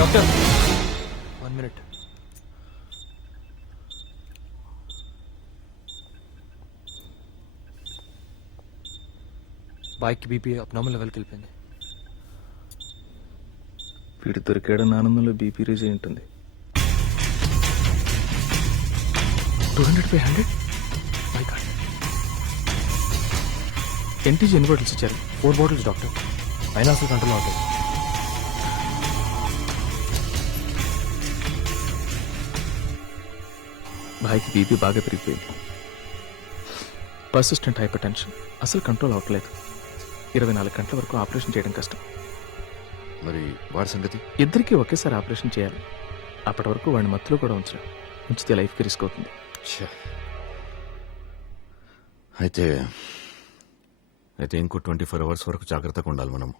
Doctor 1 minute. బాయ్కి BP abnormal లెవెల్కి వెళ్ళిపోయింది. వీడు దొరికాడన్న ఆనందంలో బీపీ రేజ్ అయి ఉంటుంది. 200/100. My God. ఎన్టీజీ ఎన్ని బాటిల్స్ ఇచ్చారు? 4 బాటిల్స్ డాక్టర్. అయినా అసలు కంట్రోల్ అవుతుంది. భాయ్కి బీపీ బాగా పెరిగిపోయింది. పర్సిస్టెంట్ హైపర్ టెన్షన్, అసలు కంట్రోల్ అవ్వట్లేదు. 24 గంటల వరకు ఆపరేషన్ చేయడం కష్టం. మరి వాడి సంగతి? ఇద్దరికీ ఒకేసారి ఆపరేషన్ చేయాలి. అప్పటి వరకు వాడిని మత్తులో కూడా ఉంచితే లైఫ్కి రిస్క్ అవుతుంది. అయితే ఇంకో 24 hours వరకు జాగ్రత్తగా ఉండాలి మనం.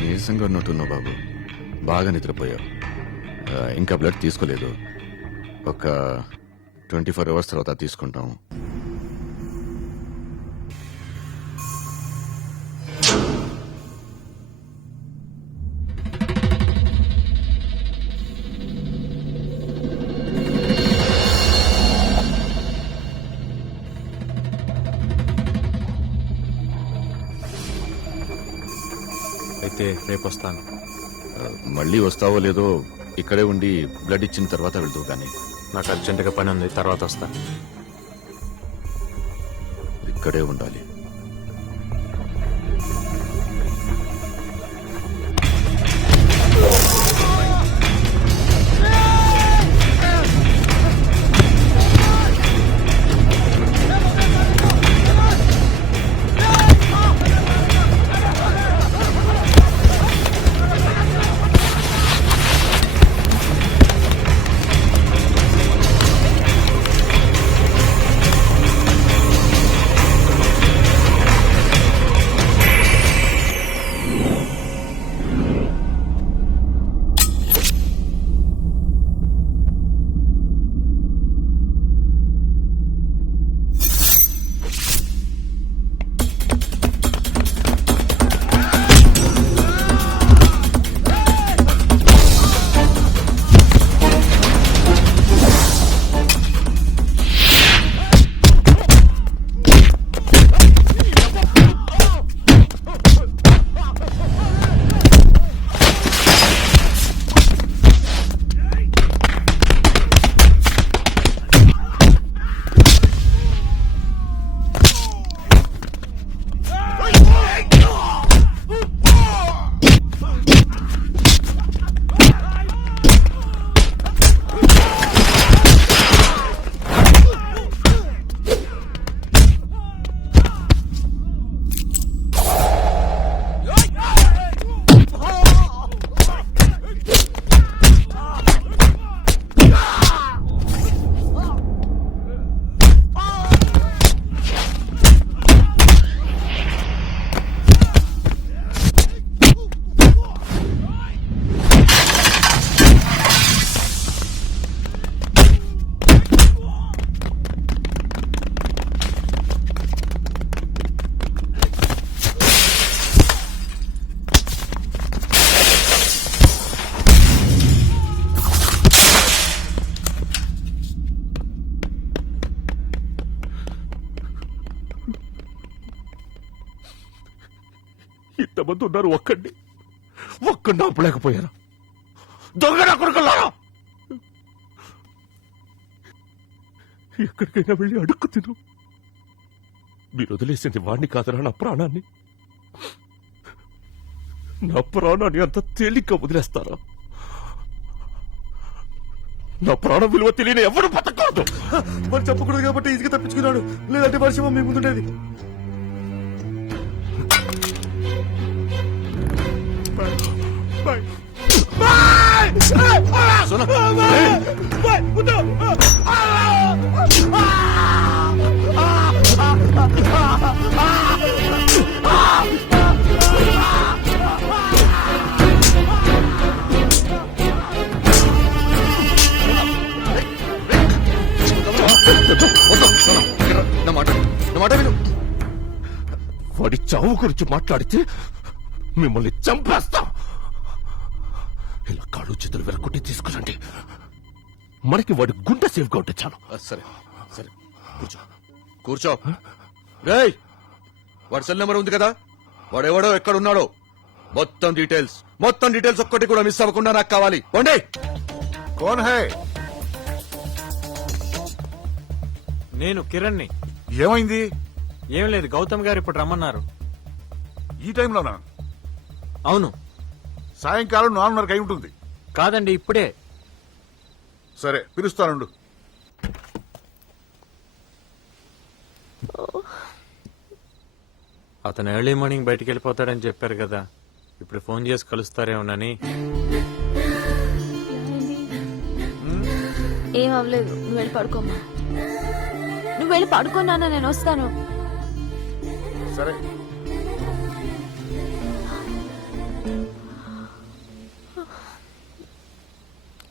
నీరసంగా ఉన్నట్టున్నావు బాబు, బాగా నిద్రపోయావు. ఇంకా బ్లడ్ తీసుకోలేదు. ఒక 24 hours తర్వాత తీసుకుంటాం. అయితే రేపు వస్తాను. మళ్ళీ వస్తావో లేదో ఇక్కడే ఉండి బ్లడ్ ఇచ్చిన తర్వాత వెళ్తావు. కానీ నాకు అర్జెంటుగా పని ఉంది, తర్వాత వస్తాను. ఇక్కడే ఉండాలి. ఇంతమంది ఉన్నారు, ఒక్కడిని ఆపలేకపోయారా? దొంగ కొడుకులారా! ఎక్కడికైనా వెళ్ళి అడుక్కు తిను. మీరు వదిలేసింది వాణ్ణి కాదరా, నా ప్రాణాన్ని. నా ప్రాణాన్ని అంత తేలిక వదిలేస్తారా? నా ప్రాణం విలువ తెలియని ఎవరు బతకూడదు. మరి చెప్పకూడదు కాబట్టి ఈజీగా తప్పించుకున్నాడు, లేదంటే వర్షం మీ ముందుండేది. సునా చావు గురించి మాట్లాడితే మిమ్మల్ని చంపేస్తా. ఇలా కాళ్ళు చేతులు వెరకొట్టి తీసుకురండి. మనకి వాడి గుండె సేఫ్గా ఉంటే చాలు. సరే సరే కూర్చో కూర్చో. రేయ్ వాడి సెల్ నెంబర్ ఉంది కదా, వాడెవడో ఎక్కడున్నాడో మొత్తం డీటెయిల్స్ ఒక్కటి కూడా మిస్ అవ్వకుండా నాకు కావాలి. పోండి. कौन है? నేను కిరణ్ని. ఏమైంది ఏం లేదు, గౌతమ్ గారు ఇప్పుడు రమ్మన్నారు. ఈ టైంలోనా? అవును. సాయంకాలం 4:30 అయి ఉంటుంది. కాదండి, ఇప్పుడే. సరే పిలుస్తానుండు. అతను ఎర్లీ మార్నింగ్ బయటికి వెళ్ళిపోతాడని చెప్పారు కదా, ఇప్పుడు ఫోన్ చేసి కలుస్తారేమోనని. ఏం అవ్వలేదు, నువ్వు వెళ్ళి పడుకోమ్మా. నువ్వు వెళ్ళి పడుకోన్నానా, నేను వస్తాను. సరే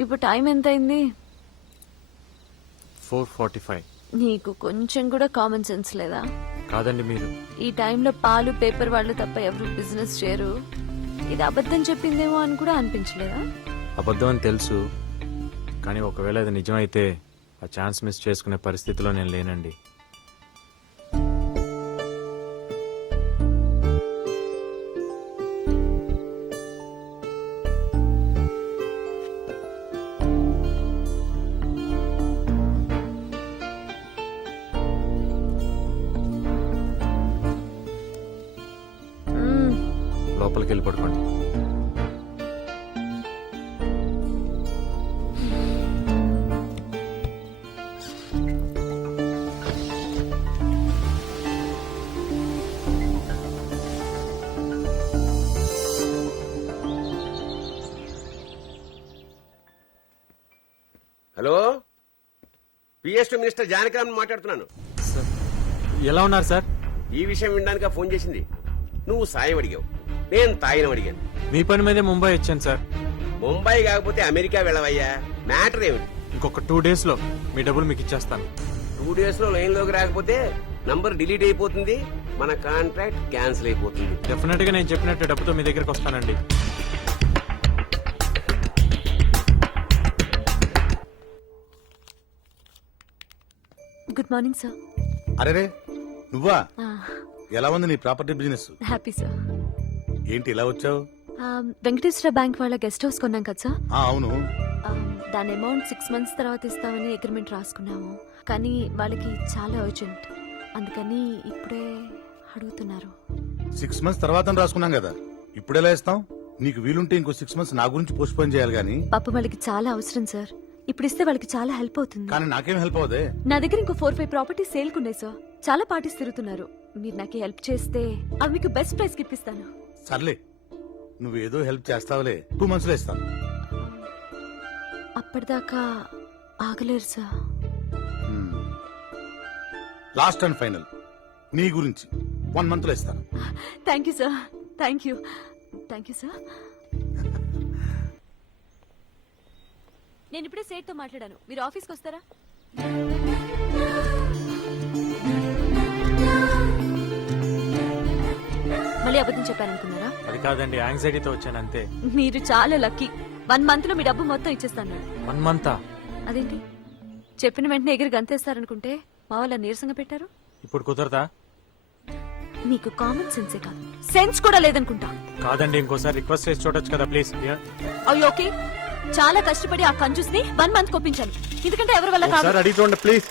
ఇప్పుడు టైం ఎంత అయింది? 4:45. నీకు కొంచెం కూడా కామన్ సెన్స్ లేదా? కాదండి, మీరు ఈ టైంలో పాలు పేపర్ వాళ్ళు తప్ప ఎవరు బిజినెస్ చేయరు. ఇది అబద్ధం చెప్పిందేమో అని కూడా అనిపించలేదా? అబద్ధం అని తెలుసు, కానీ ఒకవేళ అది నిజమైతే ఆ ఛాన్స్ మిస్ చేసుకునే పరిస్థితిలో నేను లేనండి. లోపలికి వెళ్ళి పడుకోండి. హలో, పిఎస్టీ మినిస్టర్ జానకిరామ్ మాట్లాడుతున్నాను. ఎలా ఉన్నారు సార్? ఈ విషయం వినడానికి ఫోన్ చేసింది. నువ్వు సాయం అడిగావు, నేను తాయినం అడిగాను. మీ పని మీదే ముంబై వచ్చాను సార్. ముంబై కాకపోతే అమెరికా వెళ్ళవయ్యా. మ్యాటర్ ఏమిటి? ఇంకొక 2 days లో మీ డబ్బులు మీకు ఇచ్చేస్తాను. 2 days లో లైన్ లోకి రాకపోతే నంబర్ డిలీట్ అయిపోతుంది, మన కాంట్రాక్ట్ క్యాన్సిల్ అయిపోతుంది. డెఫినెట్ గా నేను చెప్పినట్టు డబ్బుతో మీ దగ్గరకు వస్తానండి. Good morning sir. అరేరే నువ్వా? ఎలా ఉంది నీ ప్రాపర్టీ బిజినెస్? Happy sir. ఏంటి ఇలా వచ్చావు? వెంకటేశ్వర బ్యాంక్ వాళ్ళ గెస్ట్ హౌస్ కొన్నాం కదా సార్. అవును. దాని అమౌంట్ 6 months తర్వాత ఇస్తామని అగ్రిమెంట్ రాసుకున్నాము, కానీ వాళ్ళకి చాలా అర్జెంట్, అందుకని ఇప్పుడే అడుగుతున్నారు. 6 months తర్వాత రాసుకున్నాం కదా, ఇప్పుడు ఎలా ఇస్తాం? నీకు వీలుంటే ఇంకో 6 months నా గురించి పోస్ట్ పోన్ చేయాలి గానీ. పాప వాళ్ళకి చాలా అవసరం సార్, ఇప్పుడు ఇస్తే వాళ్ళకి చాలా హెల్ప్ అవుతుంది. కానీ నాకేం హెల్ప్ అవుదే? నా దగ్గర ఇంకో 4-5 ప్రాపర్టీ సేల్ కున్నాయి సార్. చాలా పార్టీస్ తిరుగుతున్నారు, మీరు నాకు హెల్ప్ చేస్తే అవి మీకు బెస్ట్ ప్రైస్ కి ఇప్పిస్తాను. సర్లే, నువ్వేదో హెల్ప్ చేస్తావులే, 2 months లో ఇస్తాను. అప్పటిదాకా ఆగలేరు సార్. లాస్ట్ అండ్ ఫైనల్ నీ గురించి 1 month లో ఇస్తాను. Thank you sir, thank you, thank you sir. నేను ఇప్పుడే సేట్తో మాట్లాడాను, మీరు ఆఫీస్కి వస్తారా? మళ్ళీ అబద్ధం చెప్పాననుకున్నారా? అది కాదండి, యాంగ్జైటీతో వచ్చాను అంతే. మీరు చాలా లక్కీ, 1 month లో మీ డబ్బు మొత్తం ఇచ్చేస్తాను. 1 month? అదేంటి, చెప్పిన వెంటనే ఎగిరి గంతేస్తారనుకుంటే మా వాళ్ళ నీరసంగా పెట్టారు. ఇప్పుడు కుదరదా? మీకు కామన్ సెన్సే కాదు, సెన్స్ కూడా లేదనుకుంటా. కాదండి, ఇంకోసారి రిక్వెస్ట్ చేసి చూడొచ్చు కదా ప్లీజ్. అయ్యో ఓకే, చాలా కష్టపడి ఆ కంజూస్ ని 1 month కొప్పించాను, ఎందుకంటే ఎవరి వల్ల కాదు. అడిగి చూడండి ప్లీజ్.